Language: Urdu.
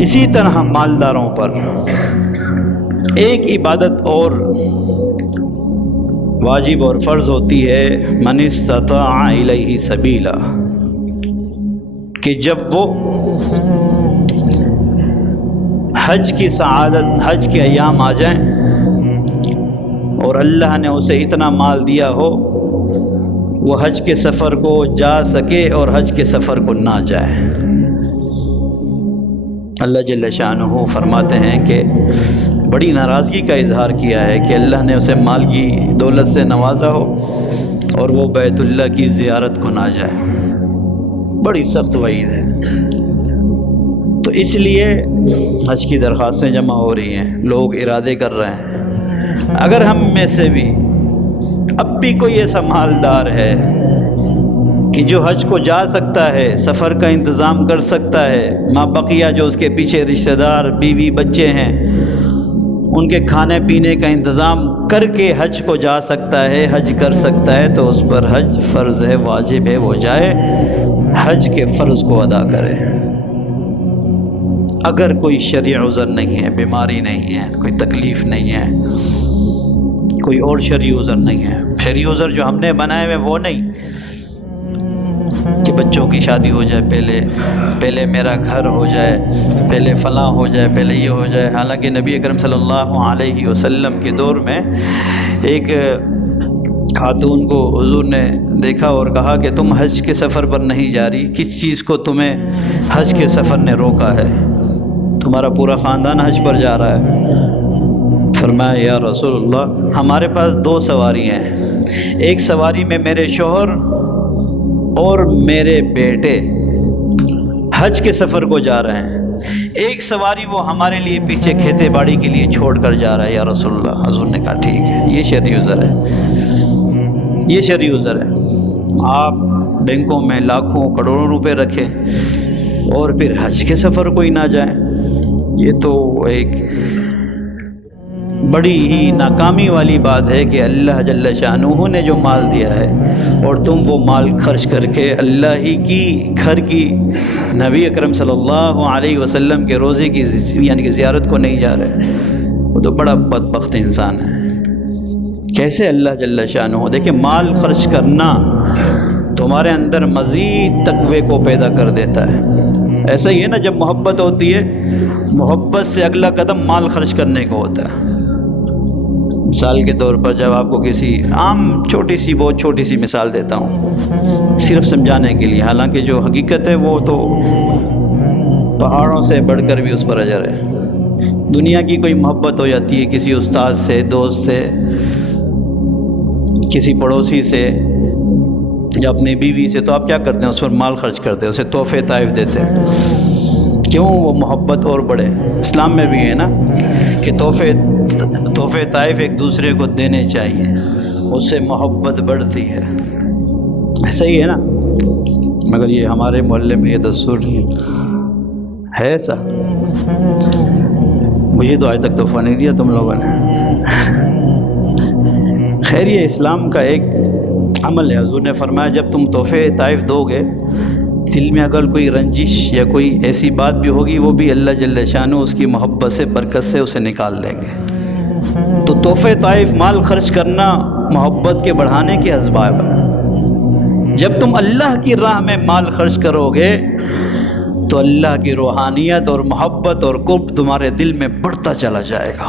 اسی طرح مالداروں پر ایک عبادت اور واجب اور فرض ہوتی ہے، من استطاع الیہ سبیلا، کہ جب وہ حج کی سعادت، حج کے ایام آ جائیں اور اللہ نے اسے اتنا مال دیا ہو وہ حج کے سفر کو جا سکے اور حج کے سفر کو نہ جائے۔ اللہ جل شانہ فرماتے ہیں کہ بڑی ناراضگی کا اظہار کیا ہے کہ اللہ نے اسے مال کی دولت سے نوازا ہو اور وہ بیت اللہ کی زیارت کو نہ جائے۔ بڑی سخت وعید ہے۔ تو اس لیے حج کی درخواستیں جمع ہو رہی ہیں، لوگ ارادے کر رہے ہیں۔ اگر ہم میں سے بھی اب بھی کوئی ایسا مالدار ہے کہ جو حج کو جا سکتا ہے، سفر کا انتظام کر سکتا ہے، ماں بقیہ جو اس کے پیچھے رشتہ دار، بیوی، بچے ہیں، ان کے کھانے پینے کا انتظام کر کے حج کو جا سکتا ہے، حج کر سکتا ہے، تو اس پر حج فرض ہے، واجب ہے، وہ جائے، حج کے فرض کو ادا کرے۔ اگر کوئی شرعی عذر نہیں ہے، بیماری نہیں ہے، کوئی تکلیف نہیں ہے، کوئی اور شرعی عذر نہیں ہے، شرعی عذر جو ہم نے بنائے ہوئے وہ نہیں کہ بچوں کی شادی ہو جائے، پہلے میرا گھر ہو جائے، پہلے فلاں ہو جائے، پہلے یہ ہو جائے۔ حالانکہ نبی اکرم صلی اللہ علیہ وسلم کے دور میں ایک خاتون کو حضور نے دیکھا اور کہا کہ تم حج کے سفر پر نہیں جا رہی، کس چیز کو تمہیں حج کے سفر نے روکا ہے؟ تمہارا پورا خاندان حج پر جا رہا ہے۔ فرمایا یا رسول اللہ، ہمارے پاس 2 سواری ہیں، ایک سواری میں میرے شوہر اور میرے بیٹے حج کے سفر کو جا رہے ہیں، ایک سواری وہ ہمارے لیے پیچھے کھیتے باڑی کے لیے چھوڑ کر جا رہا ہے یا رسول اللہ۔ حضور نے کہا ٹھیک ہے، یہ شرعی عذر ہے، یہ شرعی عذر ہے۔ آپ بینکوں میں لاکھوں کروڑوں روپے رکھیں اور پھر حج کے سفر کوئی نہ جائیں، یہ تو ایک بڑی ہی ناکامی والی بات ہے کہ اللہ جل شانہ نے جو مال دیا ہے اور تم وہ مال خرچ کر کے اللہ ہی کی گھر کی، نبی اکرم صلی اللہ علیہ وسلم کے روضے کی یعنی کہ زیارت کو نہیں جا رہے، وہ تو بڑا بدبخت انسان ہے۔ کیسے اللہ جل شانہ، دیکھیں مال خرچ کرنا تمہارے اندر مزید تقوی کو پیدا کر دیتا ہے۔ ایسا ہی ہے نا، جب محبت ہوتی ہے، محبت سے اگلا قدم مال خرچ کرنے کو ہوتا ہے۔ مثال کے طور پر جب آپ کو کسی عام بہت چھوٹی سی مثال دیتا ہوں صرف سمجھانے کے لیے، حالانکہ جو حقیقت ہے وہ تو پہاڑوں سے بڑھ کر بھی اس پر اجر ہے۔ دنیا کی کوئی محبت ہو جاتی ہے کسی استاد سے، دوست سے، کسی پڑوسی سے یا اپنی بیوی سے، تو آپ کیا کرتے ہیں؟ اس پر مال خرچ کرتے ہیں، اسے تحفے تحائف دیتے ہیں۔ کیوں؟ وہ محبت اور بڑھے۔ اسلام میں بھی ہے نا کہ تحفے تحائف ایک دوسرے کو دینے چاہیے، اس سے محبت بڑھتی ہے۔ ایسا ہی ہے نا، مگر یہ ہمارے محلے میں یہ دستور ہے ایسا؟ مجھے تو آج تک تحفہ نہیں دیا تم لوگوں نے۔ خیر، یہ اسلام کا ایک عمل ہے۔ حضور نے فرمایا جب تم تحفے تحائف دو گے، دل میں اگر کوئی رنجش یا کوئی ایسی بات بھی ہوگی، وہ بھی اللہ جل شانہ اس کی محبت سے، برکت سے اسے نکال دیں گے۔ تو تحفے تحائف، مال خرچ کرنا محبت کے بڑھانے کے اسباب ہے۔ جب تم اللہ کی راہ میں مال خرچ کرو گے تو اللہ کی روحانیت اور محبت اور قرب تمہارے دل میں بڑھتا چلا جائے گا۔